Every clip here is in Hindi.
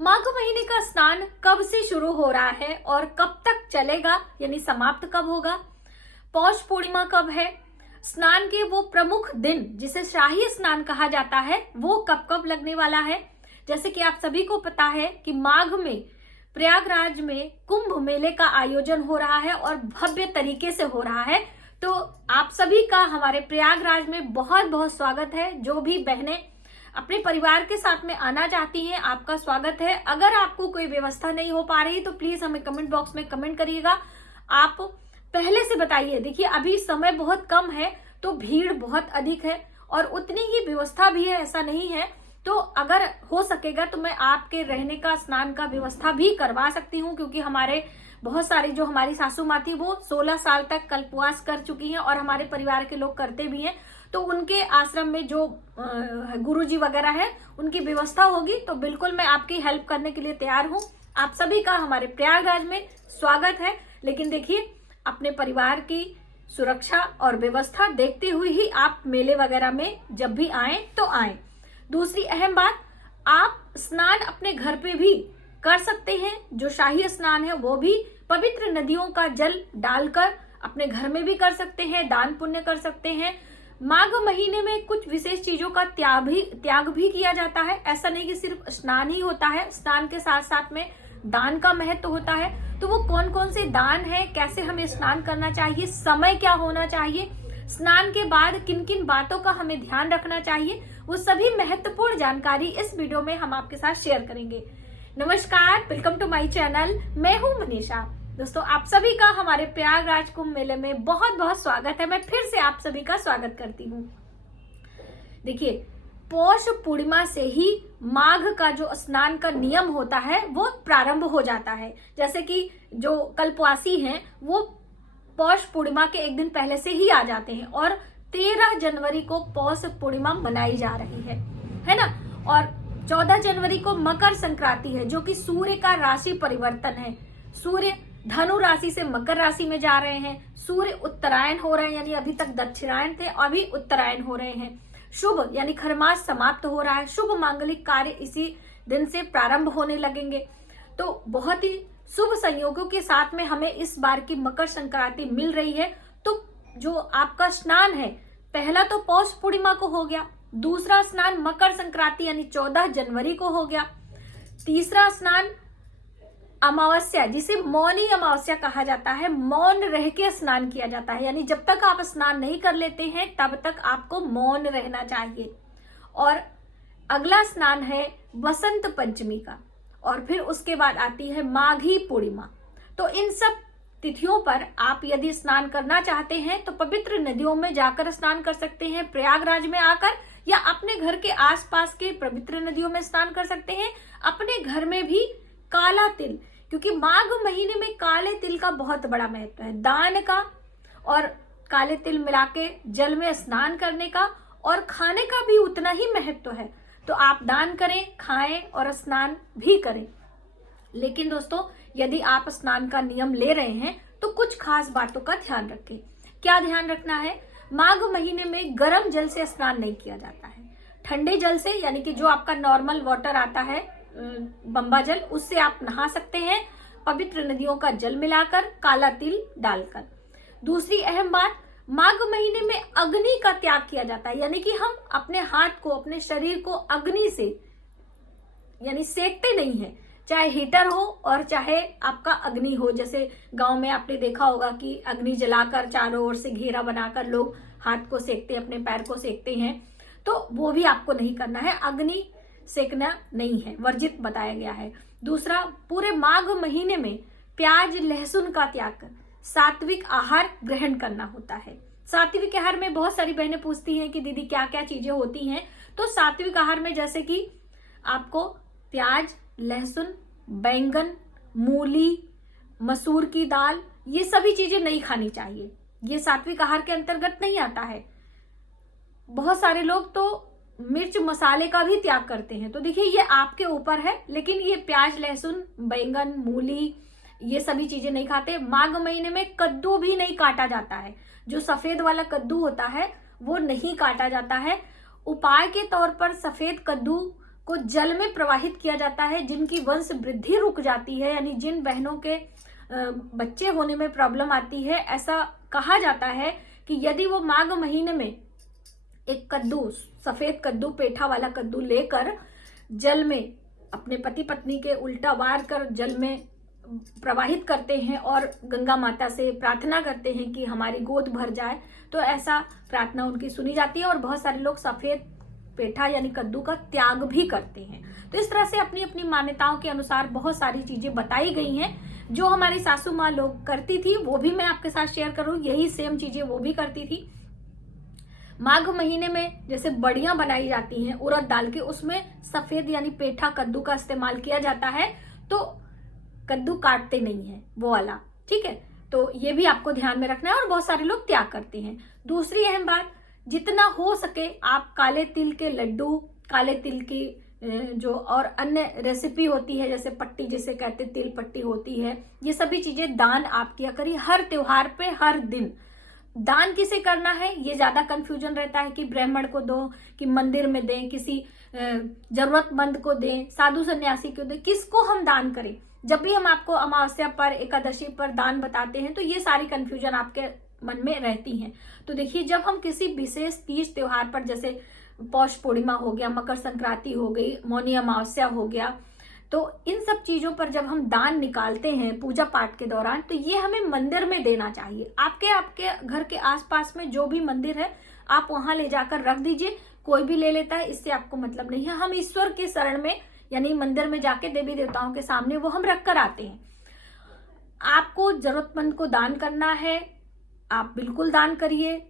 माघ महीने का स्नान कब से शुरू हो रहा है और कब तक चलेगा, यानी समाप्त कब होगा? पौष पूर्णिमा कब है? स्नान के वो प्रमुख दिन जिसे शाही स्नान कहा जाता है वो कब कब लगने वाला है? जैसे कि आप सभी को पता है कि माघ में प्रयागराज में कुंभ मेले का आयोजन हो रहा है और भव्य तरीके से हो रहा है। तो आप सभी का हमारे प्रयागराज में बहुत बहुत स्वागत है। जो भी बहनें अपने परिवार के साथ में आना चाहती हैं, आपका स्वागत है। अगर आपको कोई व्यवस्था नहीं हो पा रही तो प्लीज हमें कमेंट बॉक्स में कमेंट करिएगा। आप पहले से बताइए। देखिए, अभी समय बहुत कम है तो भीड़ बहुत अधिक है और उतनी ही व्यवस्था भी है, ऐसा नहीं है। तो अगर हो सकेगा तो मैं आपके रहने का, स्नान का व्यवस्था भी करवा सकती हूँ, क्योंकि हमारे बहुत सारी जो हमारी सासू माँ थी वो 16 साल तक कल्पवास कर चुकी हैं और हमारे परिवार के लोग करते भी हैं। तो उनके आश्रम में जो गुरुजी वगैरह है उनकी व्यवस्था होगी तो बिल्कुल मैं आपकी हेल्प करने के लिए तैयार हूँ। आप सभी का हमारे प्रयागराज में स्वागत है। लेकिन देखिए, अपने परिवार की सुरक्षा और व्यवस्था देखते हुए ही आप मेले वगैरह में जब भी आए तो आए। दूसरी अहम बात, आप स्नान अपने घर पे भी कर सकते हैं। जो शाही स्नान है वो भी पवित्र नदियों का जल डालकर अपने घर में भी कर सकते हैं, दान पुण्य कर सकते हैं। माघ महीने में कुछ विशेष चीजों का त्याग भी किया जाता है। ऐसा नहीं कि सिर्फ स्नान ही होता है, स्नान के साथ साथ में दान का महत्व होता है। तो वो कौन कौन से दान है, कैसे हमें स्नान करना चाहिए, समय क्या होना चाहिए, स्नान के बाद किन किन बातों का हमें ध्यान रखना चाहिए, वो सभी महत्वपूर्ण जानकारी इस वीडियो में हम आपके साथ शेयर करेंगे। नमस्कार, वेलकम टू माय चैनल। मैं हूं मनीषा। दोस्तों, आप सभी का हमारे प्रयागराज कुंभ मेले में बहुत बहुत स्वागत है। मैं फिर से आप सभी का स्वागत करती हूँ। देखिए, पौष पूर्णिमा से ही माघ का जो स्नान का नियम होता है वो प्रारंभ हो जाता है। जैसे कि जो कल्पवासी हैं वो पौष पूर्णिमा के एक दिन पहले से ही आ जाते हैं और 13 जनवरी को पौष पूर्णिमा मनाई जा रही है ना। और 14 जनवरी को मकर संक्रांति है, जो कि सूर्य का राशि परिवर्तन है। सूर्य धनु राशि से मकर राशि में जा रहे हैं। सूर्य उत्तरायण हो रहे हैं, यानी अभी तक दक्षिणायन थे, अभी उत्तरायण हो रहे हैं। शुभ यानी खरमास समाप्त हो रहा है। शुभ मांगलिक कार्य इसी दिन से प्रारंभ होने लगेंगे। तो बहुत ही शुभ संयोगों के साथ में हमें इस बार की मकर संक्रांति मिल रही है। तो जो आपका स्नान है, पहला तो पौष पूर्णिमा को हो गया, दूसरा स्नान मकर संक्रांति यानी 14 जनवरी को हो गया, तीसरा स्नान अमावस्या, जिसे मौनी अमावस्या कहा जाता है, मौन रह के स्नान किया जाता है। यानी जब तक आप स्नान नहीं कर लेते हैं तब तक आपको मौन रहना चाहिए। और अगला स्नान है वसंत पंचमी का, और फिर उसके बाद आती है माघी पूर्णिमा। तो इन सब तिथियों पर आप यदि स्नान करना चाहते हैं तो पवित्र नदियों में जाकर स्नान कर सकते हैं, प्रयागराज में आकर, या अपने घर के आसपास के पवित्र नदियों में स्नान कर सकते हैं। अपने घर में भी काला तिल, क्योंकि माघ महीने में काले तिल का बहुत बड़ा महत्व है, दान का और काले तिल मिला के जल में स्नान करने का, और खाने का भी उतना ही महत्व है। तो आप दान करें, खाएं और स्नान भी करें। लेकिन दोस्तों, यदि आप स्नान का नियम ले रहे हैं तो कुछ खास बातों का ध्यान रखें। क्या ध्यान रखना है? माघ महीने में गर्म जल से स्नान नहीं किया जाता है। ठंडे जल से, यानी कि जो आपका नॉर्मल वाटर आता है, बंबा जल, उससे आप नहा सकते हैं, पवित्र नदियों का जल मिलाकर, काला तिल डालकर। दूसरी अहम बात, माघ महीने में अग्नि का त्याग किया जाता है। यानी कि हम अपने हाथ को, अपने शरीर को अग्नि से यानी सेकते नहीं है, चाहे हीटर हो और चाहे आपका अग्नि हो। जैसे गांव में आपने देखा होगा कि अग्नि जलाकर चारों ओर से घेरा बनाकर लोग हाथ को सेकते, अपने पैर को सेकते हैं। तो वो भी आपको नहीं करना है, अग्नि सेकना नहीं है, वर्जित बताया गया है। दूसरा, पूरे माघ महीने में प्याज लहसुन का त्याग कर सात्विक आहार ग्रहण करना होता है। सात्विक आहार में बहुत सारी बहनें पूछती हैं कि दीदी क्या क्या चीजें होती हैं। तो सात्विक आहार में जैसे कि आपको प्याज, लहसुन, बैंगन, मूली, मसूर की दाल, ये सभी चीजें नहीं खानी चाहिए। ये सात्विक आहार के अंतर्गत नहीं आता है। बहुत सारे लोग तो मिर्च मसाले का भी त्याग करते हैं। तो देखिए, ये आपके ऊपर है, लेकिन ये प्याज, लहसुन, बैंगन, मूली, ये सभी चीजें नहीं खाते। माघ महीने में कद्दू भी नहीं काटा जाता है। जो सफेद वाला कद्दू होता है वो नहीं काटा जाता है। उपाय के तौर पर सफेद कद्दू को जल में प्रवाहित किया जाता है, जिनकी वंश वृद्धि रुक जाती है, यानी जिन बहनों के बच्चे होने में प्रॉब्लम आती है, ऐसा कहा जाता है कि यदि वो माघ महीने में एक कद्दू, सफेद कद्दू, पेठा वाला कद्दू लेकर जल में अपने पति पत्नी के उल्टा वार कर जल में प्रवाहित करते हैं और गंगा माता से प्रार्थना करते हैं कि हमारी गोद भर जाए, तो ऐसा प्रार्थना उनकी सुनी जाती है। और बहुत सारे लोग सफेद पेठा यानी कद्दू का त्याग भी करते हैं। तो इस तरह से अपनी अपनी मान्यताओं के अनुसार बहुत सारी चीजें बताई गई हैं। जो हमारी सासू माँ लोग करती थी वो भी मैं आपके साथ शेयर करूं, यही सेम चीजें वो भी करती थी। माघ महीने में जैसे बड़ियां बनाई जाती हैं उड़द दाल के, उसमें सफेद यानी पेठा कद्दू का इस्तेमाल किया जाता है, तो कद्दू काटते नहीं है वो वाला, ठीक है। तो ये भी आपको ध्यान में रखना है और बहुत सारे लोग त्याग करते हैं। दूसरी अहम बात, जितना हो सके आप काले तिल के लड्डू, काले तिल की जो और अन्य रेसिपी होती है जैसे पट्टी जिसे कहते हैं, तिल पट्टी होती है, ये सभी चीजें दान आप किया करिए हर त्योहार पे, हर दिन। दान किसे करना है ये ज्यादा कंफ्यूजन रहता है कि ब्राह्मण को दो, कि मंदिर में दें, किसी जरूरतमंद को दें, साधु सन्यासी को दें, किसको हम दान करें। जब भी हम आपको अमावस्या पर, एकादशी पर दान बताते हैं तो ये सारी कंफ्यूजन आपके मन में रहती हैं। तो देखिए, जब हम किसी विशेष तीज त्योहार पर, जैसे पौष पूर्णिमा हो गया, मकर संक्रांति हो गई, मौनी अमावस्या हो गया, तो इन सब चीजों पर जब हम दान निकालते हैं पूजा पाठ के दौरान, तो ये हमें मंदिर में देना चाहिए। आपके घर के आसपास में जो भी मंदिर है आप वहां ले जाकर रख दीजिए। कोई भी ले लेता है, इससे आपको मतलब नहीं है। हम ईश्वर के शरण में यानी मंदिर में जाके देवी देवताओं के सामने वो हम रख कर आते हैं। आपको जरूरतमंद को दान करना है, आप बिल्कुल दान करिए।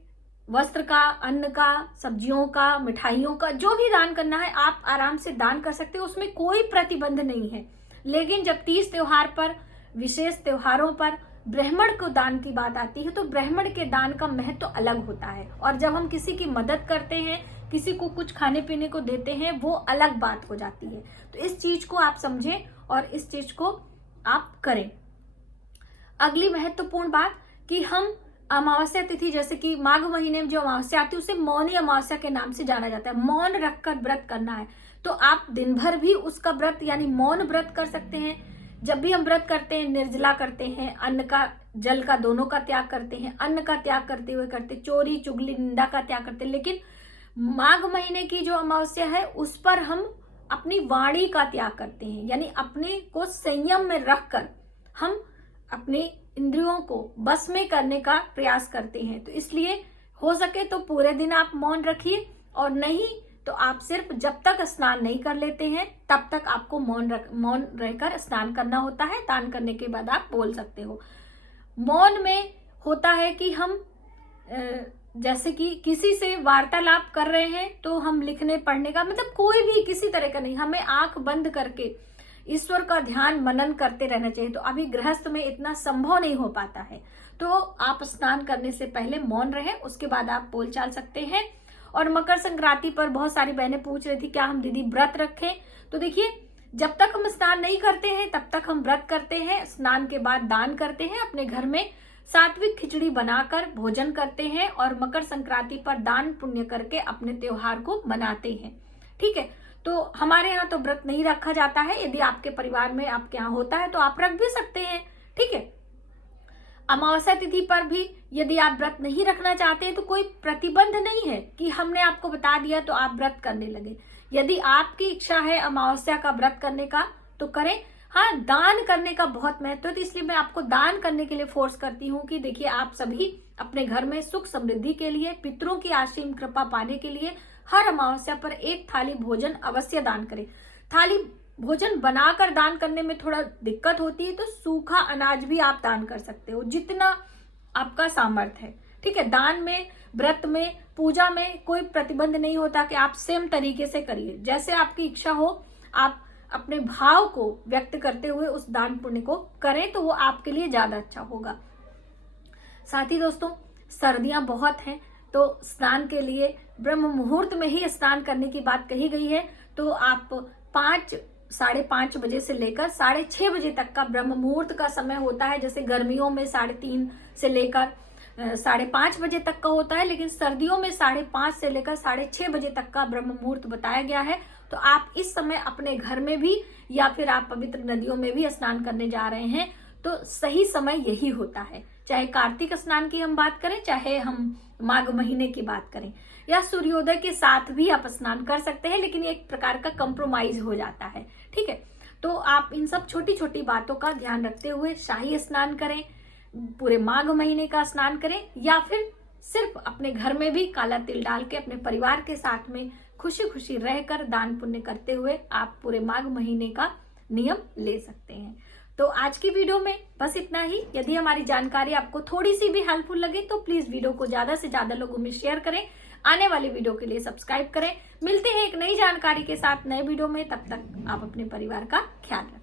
वस्त्र का, अन्न का, सब्जियों का, मिठाइयों का, जो भी दान करना है आप आराम से दान कर सकते हो, उसमें कोई प्रतिबंध नहीं है। लेकिन जब तीज त्योहार पर, विशेष त्योहारों पर ब्राह्मण को दान की बात आती है तो ब्राह्मण के दान का महत्व तो अलग होता है। और जब हम किसी की मदद करते हैं, किसी को कुछ खाने पीने को देते हैं, वो अलग बात हो जाती है। तो इस चीज को आप समझें और इस चीज को आप करें। अगली महत्वपूर्ण बात कि हम अमावस्या तिथि, जैसे कि माघ महीने में जो अमावस्या आती है उसे मौनी अमावस्या के नाम से जाना जाता है। मौन रखकर व्रत करना है, तो आप दिन भर भी उसका व्रत यानी मौन व्रत कर सकते हैं। जब भी हम व्रत करते हैं, निर्जला करते हैं, अन्न का, जल का, दोनों का त्याग करते हैं। अन्न का त्याग करते हुए करते, चोरी चुगली निंदा का त्याग करते हैं। लेकिन माघ महीने की जो अमावस्या है उस पर हम अपनी वाणी का त्याग करते हैं, यानी अपने को संयम में रखकर हम अपने इंद्रियों को बस में करने का प्रयास करते हैं। तो इसलिए हो सके तो पूरे दिन आप मौन रखिए, और नहीं तो आप सिर्फ जब तक स्नान नहीं कर लेते हैं तब तक आपको मौन रहकर स्नान करना होता है। दान करने के बाद आप बोल सकते हो। मौन में होता है कि हम जैसे कि किसी से वार्तालाप कर रहे हैं तो हम लिखने पढ़ने का मतलब कोई भी किसी तरह का नहीं, हमें आंख बंद करके ईश्वर का ध्यान मनन करते रहना चाहिए। तो अभी गृहस्थ में इतना संभव नहीं हो पाता है, तो आप स्नान करने से पहले मौन रहे, उसके बाद आप बोलचाल सकते हैं। और मकर संक्रांति पर बहुत सारी बहनें पूछ रही थी क्या हम दीदी व्रत रखें, तो देखिए जब तक हम स्नान नहीं करते हैं तब तक हम व्रत करते हैं। स्नान के बाद दान करते हैं, अपने घर में सात्विक खिचड़ी बनाकर भोजन करते हैं और मकर संक्रांति पर दान पुण्य करके अपने त्योहार को मनाते हैं। ठीक है, तो हमारे यहाँ तो व्रत नहीं रखा जाता है। यदि आपके परिवार में आपके यहाँ होता है तो आप रख भी सकते हैं। ठीक है, अमावस्या तिथि पर भी यदि आप व्रत नहीं रखना चाहते हैं तो कोई प्रतिबंध नहीं है कि हमने आपको बता दिया तो आप व्रत करने लगे। यदि आपकी इच्छा है अमावस्या का व्रत करने का तो करें। हाँ, दान करने का बहुत महत्व है, तो इसलिए मैं आपको दान करने के लिए फोर्स करती हूँ कि देखिए आप सभी अपने घर में सुख समृद्धि के लिए, पितरों की आशीम कृपा पाने के लिए हर अमावस्या पर एक थाली भोजन अवश्य दान करें। थाली भोजन बनाकर दान करने में थोड़ा दिक्कत होती है, तो सूखा अनाज भी आप दान कर सकते हो जितना आपका सामर्थ्य है। ठीक है, दान में, व्रत में, पूजा में कोई प्रतिबंध नहीं होता कि आप सेम तरीके से करिए, जैसे आपकी इच्छा हो आप अपने भाव को व्यक्त करते हुए उस दान पुण्य को करें, तो वो आपके लिए ज्यादा अच्छा होगा। साथ ही दोस्तों, सर्दियां बहुत हैं, तो स्नान के लिए ब्रह्म मुहूर्त में ही स्नान करने की बात कही गई है। तो आप 5-5:30 बजे से लेकर 6:30 बजे तक का ब्रह्म मुहूर्त का समय होता है। जैसे गर्मियों में 3:30 से लेकर 5:30 बजे तक का होता है, लेकिन सर्दियों में 5:30 से लेकर 6:30 बजे तक का ब्रह्म मुहूर्त बताया गया है। तो आप इस समय अपने घर में भी या फिर आप पवित्र नदियों में भी स्नान करने जा रहे हैं तो सही समय यही होता है। चाहे कार्तिक स्नान की हम बात करें, चाहे हम माघ महीने की बात करें, या सूर्योदय के साथ भी आप स्नान कर सकते हैं, लेकिन एक प्रकार का कंप्रोमाइज हो जाता है। ठीक है, तो आप इन सब छोटी छोटी बातों का ध्यान रखते हुए शाही स्नान करें, पूरे माघ महीने का स्नान करें, या फिर सिर्फ अपने घर में भी काला तिल डाल के अपने परिवार के साथ में खुशी खुशी रहकर दान पुण्य करते हुए आप पूरे माघ महीने का नियम ले सकते हैं। तो आज की वीडियो में बस इतना ही। यदि हमारी जानकारी आपको थोड़ी सी भी हेल्पफुल लगे तो प्लीज वीडियो को ज्यादा से ज्यादा लोगों में शेयर करें, आने वाली वीडियो के लिए सब्सक्राइब करें। मिलते हैं एक नई जानकारी के साथ नए वीडियो में, तब तक आप अपने परिवार का ख्याल रखें।